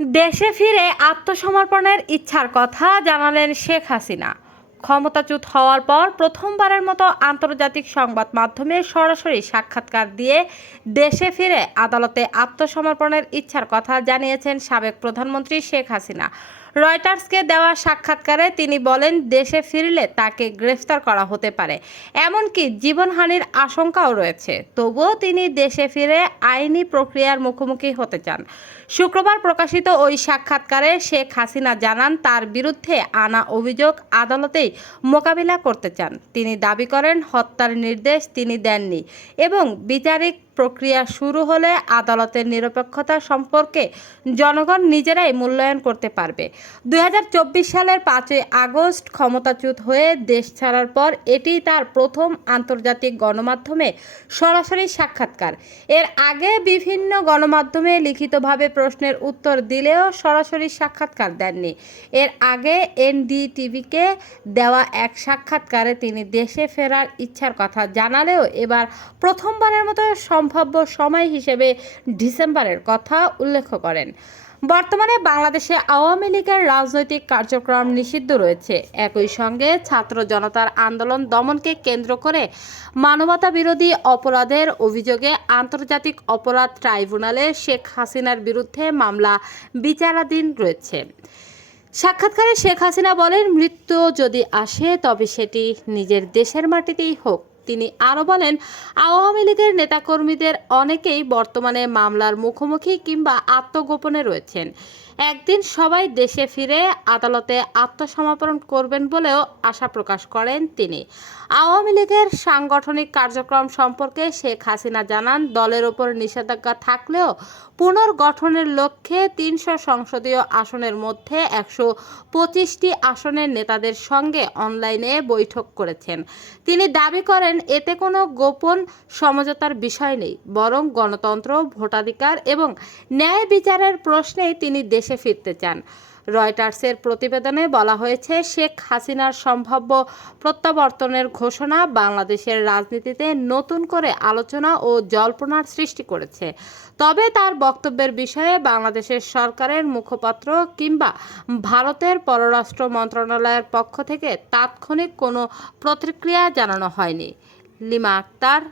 দেশে ফিরে আত্মসমর্পণের ইচ্ছার কথা জানালেন শেখ হাসিনা। ক্ষমতাচ্যুত হওয়ার পর প্রথমবারের মতো আন্তর্জাতিক সংবাদ মাধ্যমে সরাসরি সাক্ষাৎকার দিয়ে দেশে ফিরে আদালতে আত্মসমর্পণের ইচ্ছার কথা জানিয়েছেন সাবেক প্রধানমন্ত্রী শেখ হাসিনা। রয়টার্সকে দেওয়া সাক্ষাৎকারে তিনি বলেন, দেশে ফিরলে তাকে গ্রেফতার করা হতে পারে, এমনকি জীবনহানির আশঙ্কাও রয়েছে। তবুও তিনি দেশে ফিরে আইনি প্রক্রিয়ার মুখোমুখি হতে চান। শুক্রবার প্রকাশিত ওই সাক্ষাৎকারে শেখ হাসিনা জানান, তার বিরুদ্ধে আনা অভিযোগ আদালতেই মোকাবিলা করতে চান। তিনি দাবি করেন, হত্যার নির্দেশ তিনি দেননি এবং বিচারিক প্রক্রিয়া শুরু হলে আদালতের নিরপেক্ষতা সম্পর্কে জনগণ নিজেরাই মূল্যায়ন করতে পারবে। 2024 সালের 5ই আগস্ট ক্ষমতাচ্যুত হয়ে দেশ ছাড়ার পর এটিই তার প্রথম আন্তর্জাতিক গণমাধ্যমে সরাসরি সাক্ষাৎকার। এর আগে বিভিন্ন গণমাধ্যমে লিখিতভাবে প্রশ্নের উত্তর দিলেও সরাসরি সাক্ষাৎকার দেননি। এর আগে এনডিটিভিকে দেওয়া এক সাক্ষাৎকারে তিনি দেশে ফেরার ইচ্ছার কথা জানালেও এবার প্রথমবারের মতো সম্ভাব্য সময় হিসেবে ডিসেম্বরের কথা উল্লেখ করেন। বর্তমানে বাংলাদেশে আওয়ামী লীগের রাজনৈতিক কার্যক্রম নিষিদ্ধ রয়েছে। একই সঙ্গে ছাত্র জনতার আন্দোলন দমনকে কেন্দ্র করে মানবতাবিরোধী অপরাধের অভিযোগে আন্তর্জাতিক অপরাধ ট্রাইব্যুনালে শেখ হাসিনার বিরুদ্ধে মামলা বিচারাধীন রয়েছে। সাক্ষাৎকারে শেখ হাসিনা বলেন, মৃত্যু যদি আসে তবে সেটি নিজের দেশের মাটিতেই হোক। তিনি আরও বলেন, আওয়ামী লীগের নেতাকর্মীদের অনেকেই বর্তমানে মামলার মুখোমুখি কিংবা আত্মগোপনে রয়েছেন। একদিন সবাই দেশে ফিরে আদালতে আত্মসমর্পণ করবেন বলেও আশা প্রকাশ করেন তিনি। আওয়ামী লীগের সাংগঠনিক কার্যক্রম সম্পর্কে শেখ হাসিনা জানান, দলের ওপর নিষেধাজ্ঞা থাকলেও পুনর্গঠনের লক্ষ্যে 300 সংসদীয় আসনের মধ্যে 125টি আসনের নেতাদের সঙ্গে অনলাইনে বৈঠক করেছেন। তিনি দাবি করেন, এতে কোনো গোপন সমঝোতার বিষয় নেই, বরং গণতন্ত্র, ভোটাধিকার এবং ন্যায় বিচারের প্রশ্নেই তিনি দেশে ফিরতে চান। রয়টার্সের প্রতিবেদনে বলা হয়েছে, শেখ হাসিনার সম্ভাব্য প্রত্যাবর্তনের ঘোষণা বাংলাদেশের রাজনীতিতে নতুন করে আলোচনা ও জল্পনার সৃষ্টি করেছে। তবে তার বক্তব্যের বিষয়ে বাংলাদেশের সরকারের মুখপাত্র কিংবা ভারতের পররাষ্ট্র মন্ত্রণালয়ের পক্ষ থেকে তাৎক্ষণিক কোনো প্রতিক্রিয়া জানানো হয়নি। লিমা আক্তার।